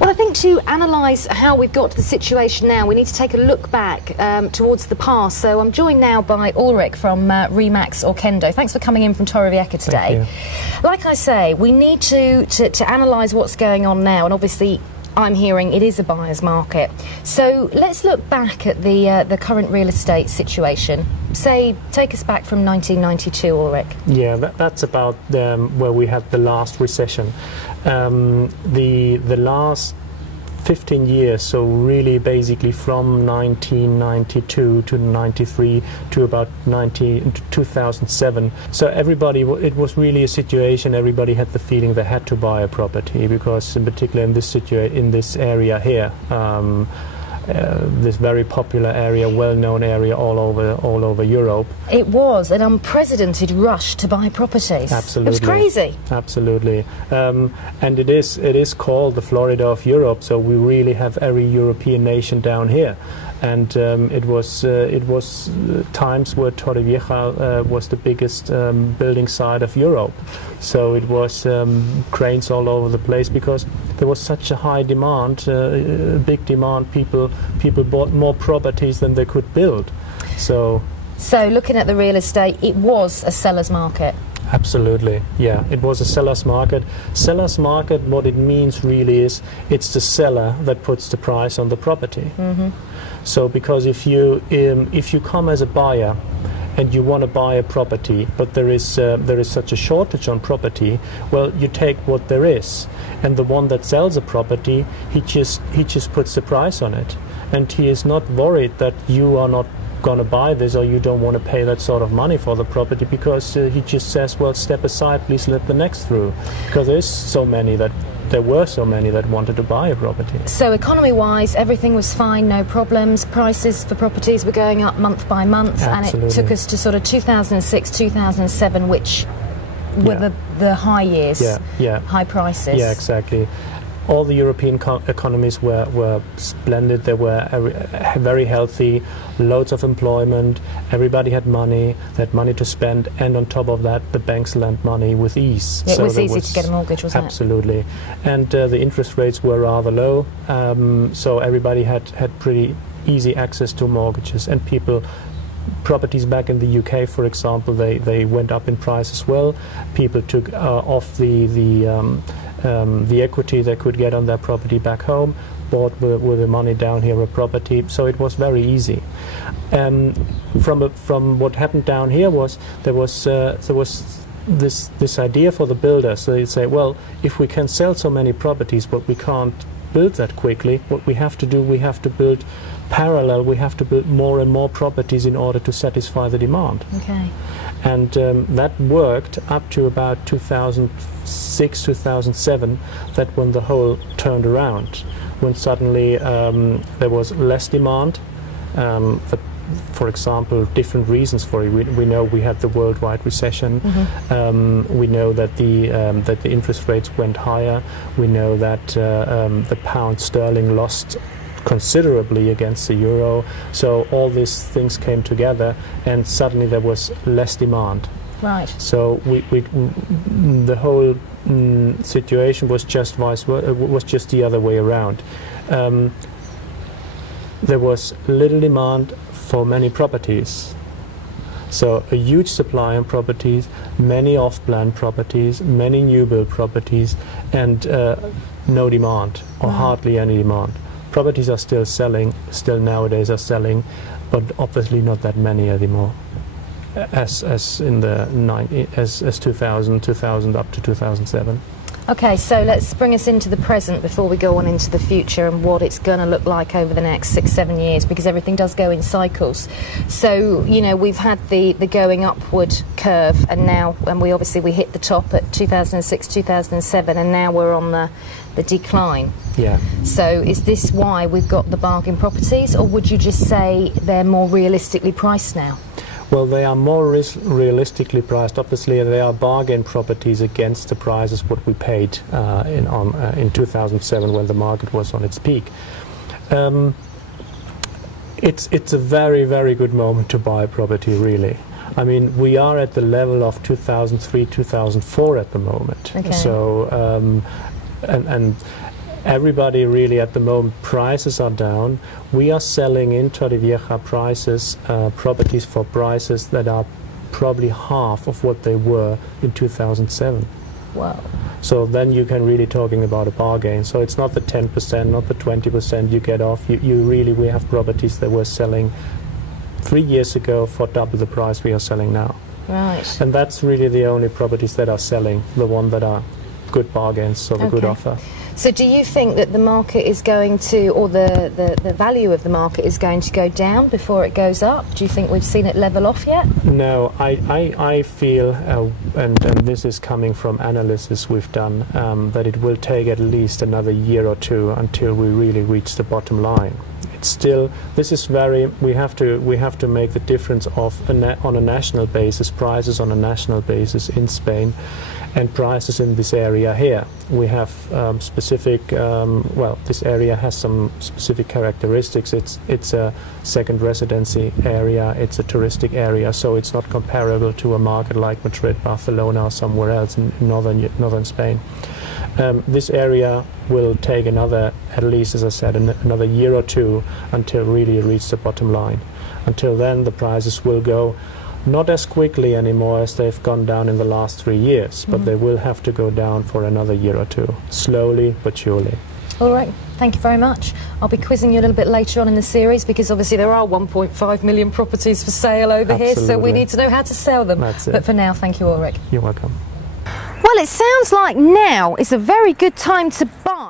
Well, I think to analyse how we've got to the situation now, we need to take a look back towards the past. So I'm joined now by Ulrich from Remax OKENDO. Thanks for coming in from Torrevieja today. Like I say, we need to analyse what's going on now, and obviously I'm hearing it is a buyer's market. So let's look back at the current real estate situation. Say, take us back from 1992, Ulrich. Yeah, that's about where we had the last recession. The last 15 years, so really basically from 1992 to 93 to about 2007. So everybody, it was really a situation, everybody had the feeling they had to buy a property, because in particular in this area here, this very popular area, well-known area all over Europe. It was an unprecedented rush to buy properties. Absolutely. It was crazy. Absolutely. And it is called the Florida of Europe, so we really have every European nation down here. And it was times where Torrevieja was the biggest building site of Europe. So it was cranes all over the place, because there was such a high demand, big demand. People bought more properties than they could build. So looking at the real estate, it was a seller's market. Absolutely, yeah. It was a seller's market. Seller's market, what it means really is, it's the seller that puts the price on the property. Mm-hmm. So because if you come as a buyer and you want to buy a property, but there is such a shortage on property, well, you take what there is, and the one that sells a property, he just puts the price on it, and he is not worried that you are not going to buy this, or you don't want to pay that sort of money for the property, because he just says, well, step aside, please let the next through, because there were so many that wanted to buy a property. So economy-wise, everything was fine, no problems. Prices for properties were going up month by month. Absolutely. And it took us to sort of 2006, 2007, which were the high years, high prices. Yeah, exactly. All the European economies were splendid. They were very healthy, loads of employment, everybody had money, they had money to spend, and on top of that, the banks lent money with ease. Yeah, it was easy to get a mortgage, wasn't it? Absolutely. And the interest rates were rather low, so everybody had pretty easy access to mortgages, and properties back in the UK, for example, they went up in price as well. People took off the equity they could get on their property back home, bought with the money down here a property, so it was very easy. From what happened down here was there was this idea for the builders. So they say, well, if we can sell so many properties, but we can't build that quickly, what we have to do, we have to build parallel, we have to build more and more properties in order to satisfy the demand. Okay. And that worked up to about 2006, 2007, that when the whole turned around, when suddenly there was less demand, for example, different reasons for it. We know we had the worldwide recession. Mm-hmm. We know that the interest rates went higher. We know that the pound sterling lost considerably against the euro. So all these things came together, and suddenly there was less demand. Right. So the whole situation was just the other way around. There was little demand for many properties. So a huge supply on properties, many off-plan properties, many new build properties, and no demand, or hardly any demand. Properties are still selling, still nowadays are selling, but obviously not that many anymore, as in the 2000 up to 2007. Okay, so let's bring us into the present before we go on into the future and what it's going to look like over the next 6-7 years, because everything does go in cycles. So, you know, we've had the going upward curve, and now, and we hit the top at 2006, 2007, and now we're on the decline. Yeah. So is this why we've got the bargain properties, or would you just say they're more realistically priced now? Well, they are more realistically priced. Obviously, they are bargain properties against the prices what we paid in 2007 when the market was on its peak. It's a very, very good moment to buy a property, really. I mean, we are at the level of 2003, 2004 at the moment. Okay. So, and everybody really at the moment, prices are down. We are selling in Torrevieja prices, properties for prices that are probably half of what they were in 2007. Wow. So then you can really talking about a bargain. So it's not the 10%, not the 20% you get off. We have properties that were selling 3 years ago for double the price we are selling now. Right. And that's really the only properties that are selling, the one that are good bargains, so the good offer. So do you think that the market is going to, or the value of the market is going to go down before it goes up? Do you think we've seen it level off yet? No, I feel, and this is coming from analysis we've done, that it will take at least another year or two until we really reach the bottom line. It's still, this is very, we have to make the difference of on a national basis, prices on a national basis in Spain, and prices in this area here. We have specific, well, this area has some specific characteristics. It's a second residency area, it's a touristic area, so it's not comparable to a market like Madrid, Barcelona, or somewhere else in northern Spain. This area will take another, at least as I said, another year or two until really reach the bottom line. Until then, the prices will go not as quickly anymore as they've gone down in the last 3 years, but they will have to go down for another year or two, slowly but surely. All right, thank you very much. I'll be quizzing you a little bit later on in the series, because obviously there are 1.5 million properties for sale over here, so we need to know how to sell them. That's it. But for now, thank you, Ulrich. You're welcome. Well, it sounds like now is a very good time to buy